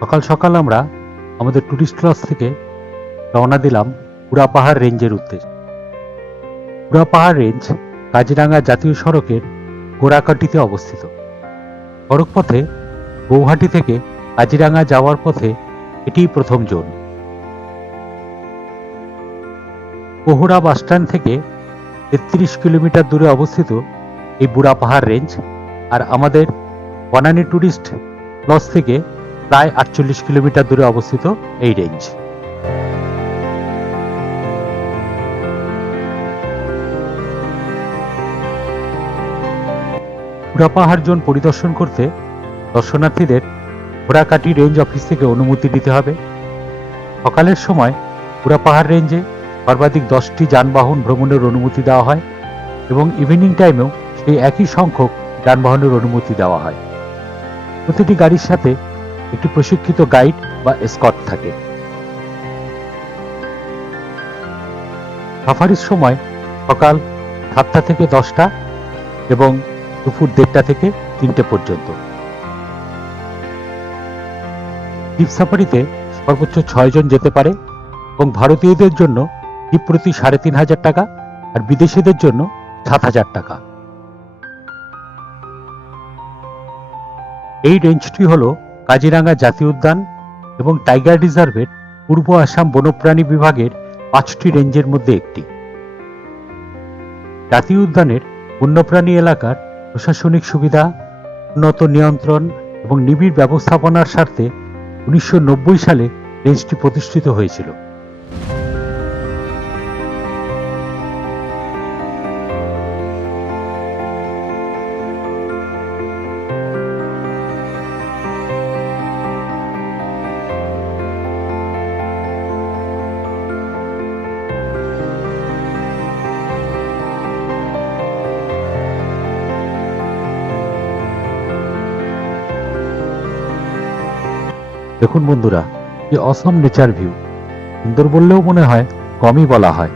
সকাল সকাল আমরা আমাদের টুরিস্ট লজ থেকে রওনা দিলাম বুড়াপাহাড় রেঞ্জের উদ্দেশ্যে। বুড়াপাহাড় রেঞ্জ কাজিরাঙ্গা জাতীয় সড়কের গোড়াকাটিতে অবস্থিত। সড়ক পথে গৌহাটি থেকে কাজিরাঙ্গা যাওয়ার পথে এটিই প্রথম জোন। কোহরা বাসস্ট্যান্ড থেকে ৩৩ কিলোমিটার দূরে অবস্থিত এই বুড়াপাহাড় রেঞ্জ, আর আমাদের বনানী টুরিস্ট লজ থেকে প্রায় ৪৮ কিলোমিটার দূরে অবস্থিত এই রেঞ্জ। বুড়াপাহাড় জোন পরিদর্শন করতে দর্শনার্থীদের ঘোড়াকাটি রেঞ্জ অফিস থেকে অনুমতি নিতে হবে। সকালের সময় বুড়াপাহাড় রেঞ্জে সর্বাধিক 10টি যানবাহন ভ্রমণের অনুমতি দেওয়া হয় এবং ইভিনিং টাইমেও সেই একই সংখ্যক যানবাহনের অনুমতি দেওয়া হয়। প্রতিটি গাড়ির সাথে একটি প্রশিক্ষিত গাইড বা এসকর্ট থাকে। সাফারির সময় সকাল 7টা থেকে 10টা এবং দুপুর 1:30 থেকে 3টে পর্যন্ত। জিপ সাফারিতে সর্বোচ্চ 6 জন যেতে পারে এবং ভারতীয়দের জন্য জিপ প্রতি 3,500 টাকা আর বিদেশিদের জন্য 7,000 টাকা। এই রেঞ্জটি হল কাজিরাঙ্গা জাতীয় উদ্যান এবং টাইগার রিজার্ভের পূর্ব আসাম বন্যপ্রাণী বিভাগের 5টি রেঞ্জের মধ্যে একটি। জাতীয় উদ্যানের বন্যপ্রাণী এলাকার প্রশাসনিক সুবিধা, উন্নত নিয়ন্ত্রণ এবং নিবিড় ব্যবস্থাপনার স্বার্থে 1990 সালে রেঞ্জটি প্রতিষ্ঠিত হয়েছিল। দেখুন বন্ধুরা, কি অসম নেচার ভিউ। সুন্দর বললেও মনে হয় কমই বলা হয়।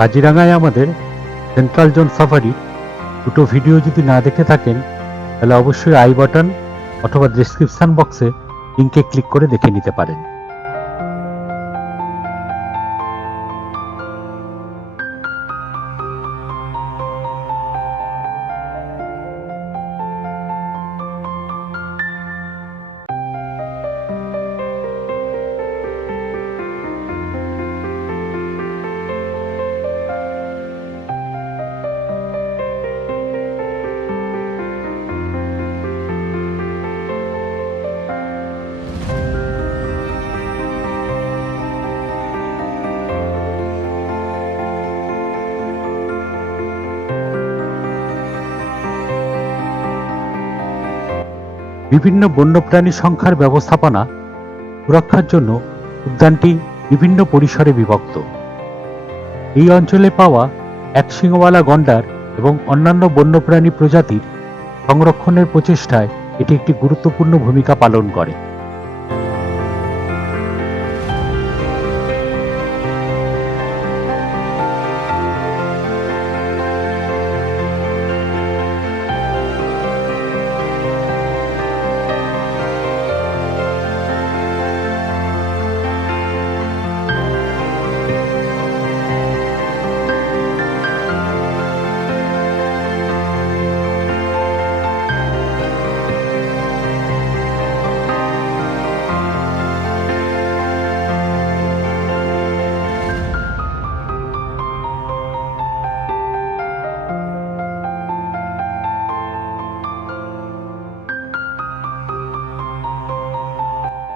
কাজিরাঙ্গায় আমাদের সেন্ট্রাল জোন সাফারি দুটো ভিডিও যদি না দেখে থাকেন তাহলে অবশ্যই আই বাটন অথবা ডেসক্রিপশন বক্সে লিংকে ক্লিক করে দেখে নিতে পারেন। বিভিন্ন বন্যপ্রাণী সংখ্যার ব্যবস্থাপনা সুরক্ষার জন্য উদ্যানটি বিভিন্ন পরিসরে বিভক্ত। এই অঞ্চলে পাওয়া একশিংওয়ালা গন্ডার এবং অন্যান্য বন্যপ্রাণী প্রজাতির সংরক্ষণের প্রচেষ্টায় এটি একটি গুরুত্বপূর্ণ ভূমিকা পালন করে।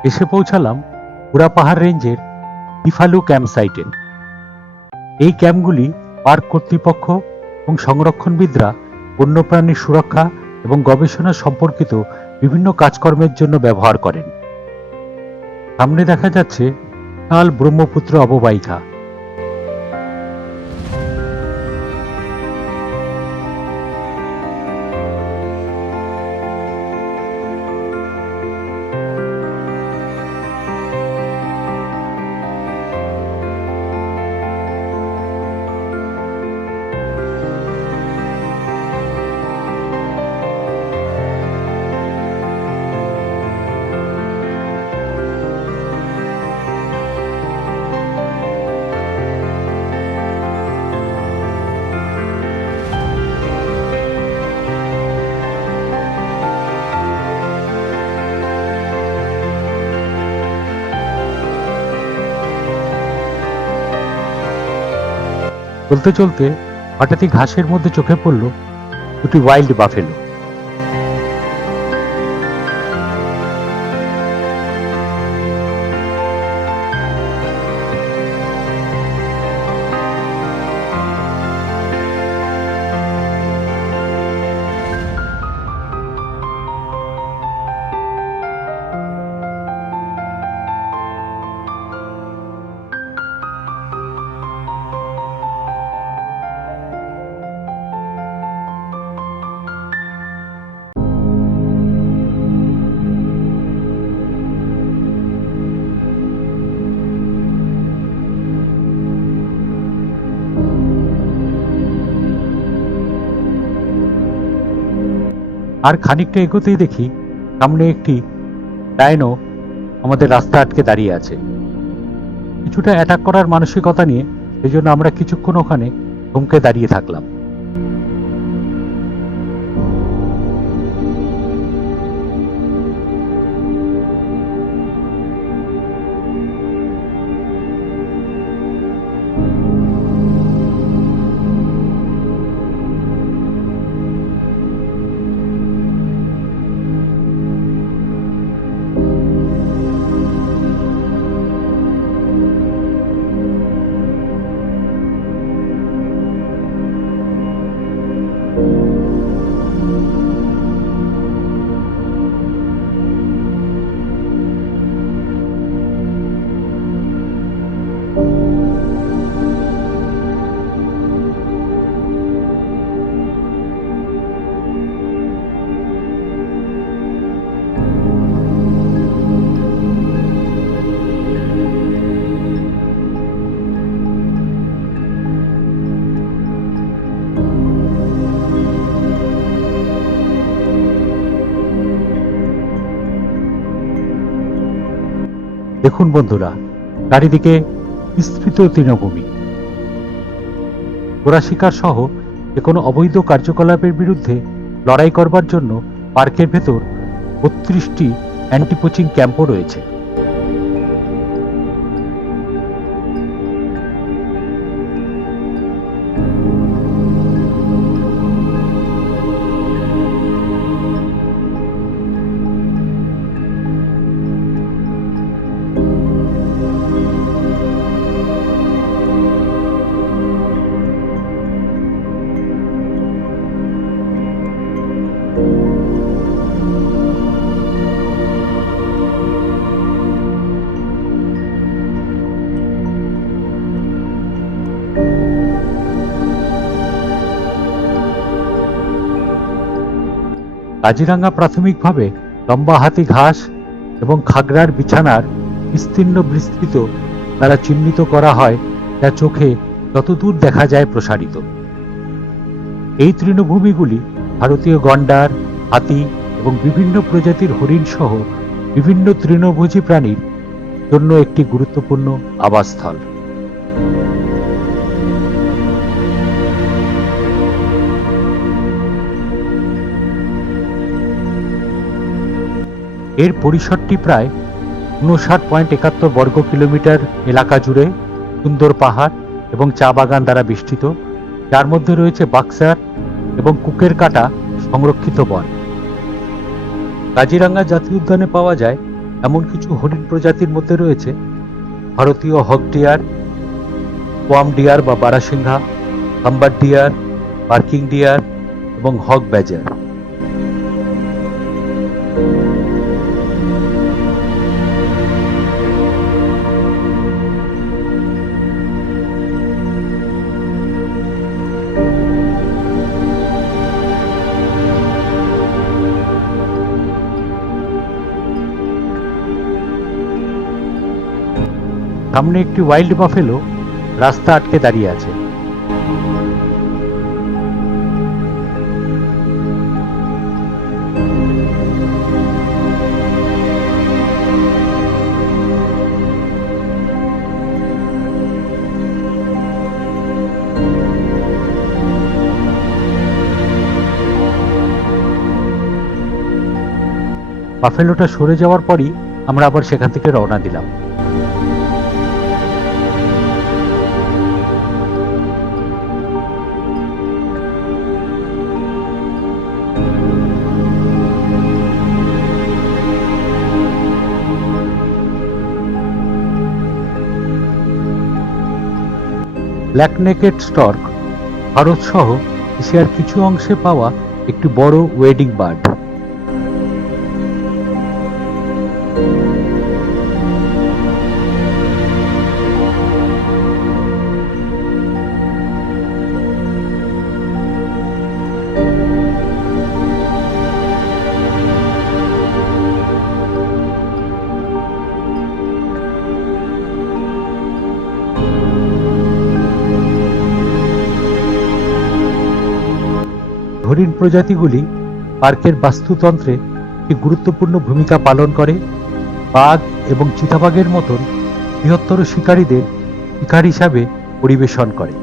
এসে পৌঁছালাম বুড়াপাহাড় রেঞ্জের ইফালু ক্যাম্প সাইটে। এই ক্যাম্পগুলি পার্ক কর্তৃপক্ষ এবং সংরক্ষণবিদরা বন্যপ্রাণীর সুরক্ষা এবং গবেষণা সম্পর্কিত বিভিন্ন কাজকর্মের জন্য ব্যবহার করেন। সামনে দেখা যাচ্ছে বিশাল ব্রহ্মপুত্র অববাহিকা। চলতে চলতে হঠাৎই ঘাসের মধ্যে চোখে পড়ল দুটি ওয়াইল্ড বাফেলো। আর খানিকটা এগোতেই দেখি সামনে একটি রাইনো আমাদের রাস্তা আটকে দাঁড়িয়ে আছে। কিছুটা অ্যাটাক করার মানসিকতা নিয়ে সেই জন্য আমরা কিছুক্ষণ ওখানে থমকে দাঁড়িয়ে থাকলাম। দেখুন বন্ধুরা, চারিদিকে বিস্তৃত তৃণভূমি। ঘোড়া শিকার সহ যে কোনো অবৈধ কার্যকলাপের বিরুদ্ধে লড়াই করবার জন্য পার্কের ভেতর ৩২টি অ্যান্টি পোচিং ক্যাম্পও রয়েছে। কাজিরাঙ্গা প্রাথমিকভাবে লম্বা হাতি ঘাস এবং খাগড়ার বিছানার বিস্তীর্ণ বিস্তৃত দ্বারা চিহ্নিত করা হয়, যা চোখে যতদূর দেখা যায় প্রসারিত। এই তৃণভূমিগুলি ভারতীয় গন্ডার, হাতি এবং বিভিন্ন প্রজাতির হরিণ সহ বিভিন্ন তৃণভোজী প্রাণীর জন্য একটি গুরুত্বপূর্ণ আবাসস্থল। এর পরিসরটি প্রায় ৫৯.৭১ বর্গ কিলোমিটার এলাকা জুড়ে সুন্দর পাহাড় এবং চা বাগান দ্বারা বেষ্টিত, যার মধ্যে রয়েছে বাক্সার এবং কুকের কাটা সংরক্ষিত বন। কাজিরাঙ্গা জাতীয় উদ্যানে পাওয়া যায় এমন কিছু হরিণ প্রজাতির মধ্যে রয়েছে ভারতীয় হক ডিয়ার, কোয়াম ডিয়ার বা বারাসিংহা, হাম্বার ডিয়ার, বার্কিং ডিয়ার এবং হক ব্যাজার। সামনে একটি ওয়াইল্ড বাফেলো রাস্তা আটকে দাঁড়িয়ে আছে। বাফেলোটা সরে যাওয়ার পরই আমরা আবার সেখান থেকে রওনা দিলাম। ব্ল্যাক নেকেড স্টর্ক ভারত সহ এশিয়ার কিছু অংশে পাওয়া একটি বড় ওয়েডিং বার্ড। হরিণ প্রজাতিগুলি পার্কের বাস্তুতন্ত্রে একটি গুরুত্বপূর্ণ ভূমিকা পালন করে। বাঘ এবং চিতাবাঘের মতন বৃহত্তর শিকারীদের শিকার হিসাবে পরিবেশন করে।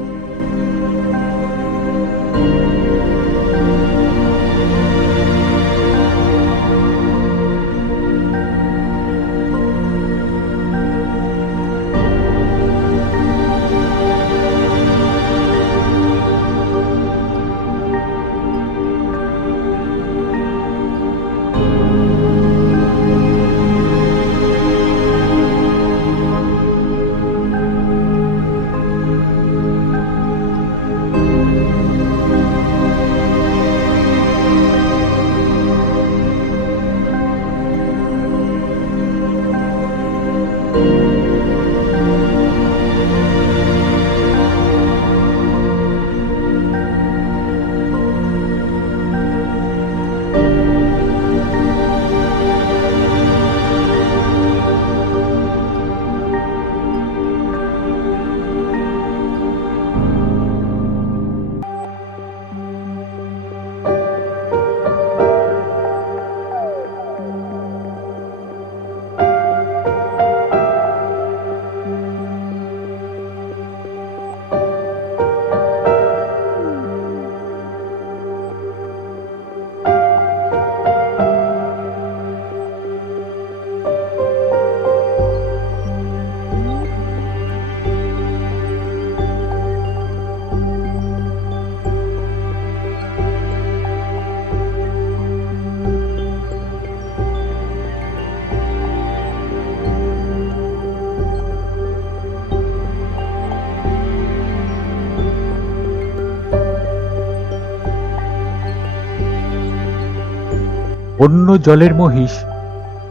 বন্য জলের মহিষ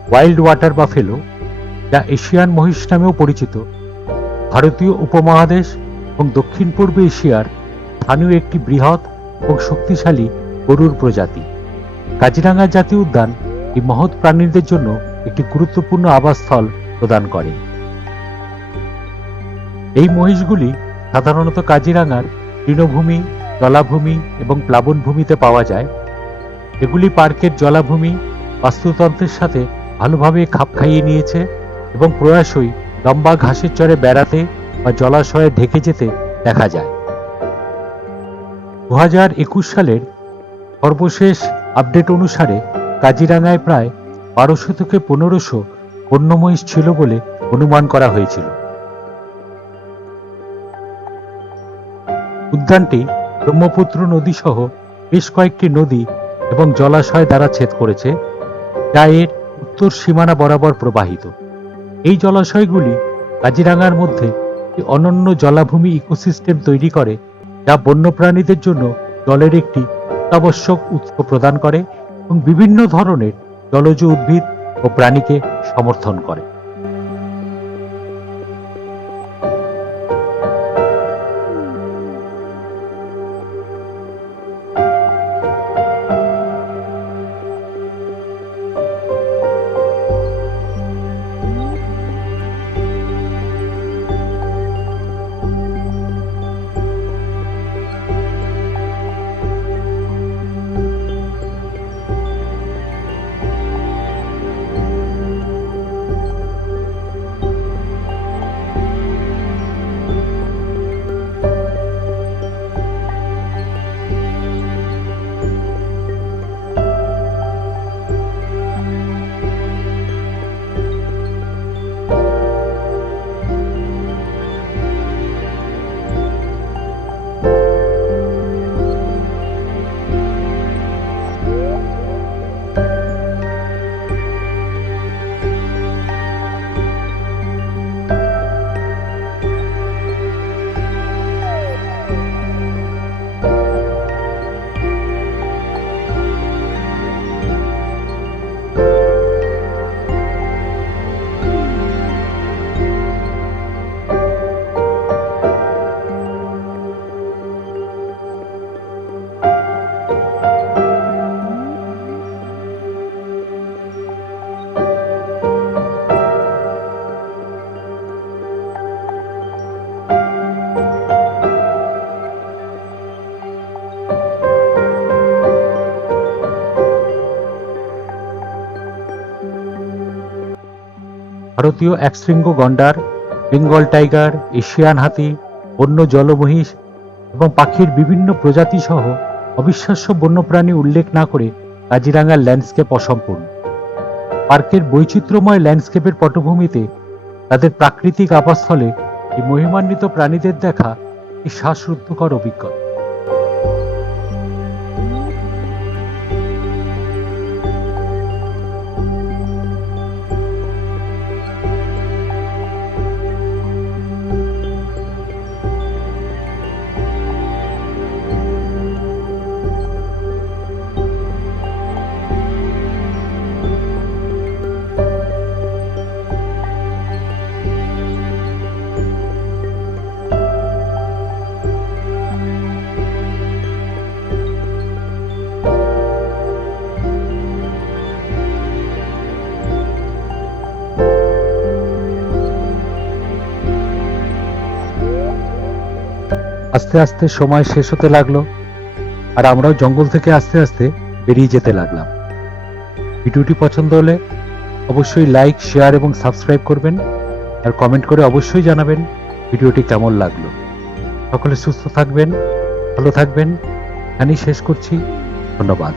ওয়াইল্ড ওয়াটার বাফেলো, যা এশিয়ান মহিষ নামেও পরিচিত, ভারতীয় উপমহাদেশ এবং দক্ষিণ পূর্ব এশিয়ার স্থানীয় একটি বৃহৎ এবং শক্তিশালী গরুর প্রজাতি। কাজিরাঙ্গা জাতীয় উদ্যান এই মহৎ প্রাণীদের জন্য একটি গুরুত্বপূর্ণ আবাসস্থল প্রদান করে। এই মহিষগুলি সাধারণত কাজিরাঙ্গার তৃণভূমি, জলাভূমি এবং প্লাবনভূমিতে পাওয়া যায়। এগুলি পার্কের জলাভূমি বাস্তুতন্ত্রের সাথে ভালোভাবে খাপ খাইয়ে নিয়েছে এবং প্রায়শই লম্বা ঘাসের চরে বেড়াতে বা জলাশয়ে ঢেকে যেতে দেখা যায়। 2021 সালের সর্বশেষ আপডেট অনুসারে কাজিরাঙ্গায় প্রায় 1200 থেকে 1500 বন্য মহিষ ছিল বলে অনুমান করা হয়েছিল। উদ্যানটি ব্রহ্মপুত্র নদী সহ বেশ কয়েকটি নদী এবং জলাশয় দ্বারা ছেদ করেছে, যা এর উত্তর সীমানা বরাবর প্রবাহিত। এই জলাশয়গুলি কাজিরাঙ্গার মধ্যে একটি অনন্য জলাভূমি ইকোসিস্টেম তৈরি করে, যা বন্যপ্রাণীদের জন্য জলের একটি অত্যাবশ্যক উৎস প্রদান করে এবং বিভিন্ন ধরনের জলজ উদ্ভিদ ও প্রাণীকে সমর্থন করে। ভারতীয় একশৃঙ্গ গন্ডার, বেঙ্গল টাইগার, এশিয়ান হাতি, বন্য জলমহিষ এবং পাখির বিভিন্ন প্রজাতি সহ অবিশ্বাস্য বন্যপ্রাণী উল্লেখ না করে কাজিরাঙ্গার ল্যান্ডস্কেপ অসম্পূর্ণ। পার্কের বৈচিত্র্যময় ল্যান্ডস্কেপের পটভূমিতে তাদের প্রাকৃতিক আবাসস্থলে এই মহিমান্বিত প্রাণীদের দেখা একটি শ্বাসরুদ্ধকর অভিজ্ঞতা। আস্তে আস্তে সময় শেষ হতে লাগলো, আর আমরাও জঙ্গল থেকে আস্তে আস্তে বেরিয়ে যেতে লাগলাম। ভিডিওটি পছন্দ হলে অবশ্যই লাইক, শেয়ার এবং সাবস্ক্রাইব করবেন, আর কমেন্ট করে অবশ্যই জানাবেন ভিডিওটি কেমন লাগলো। সকলে সুস্থ থাকবেন, ভালো থাকবেন। এখানেই শেষ করছি। ধন্যবাদ।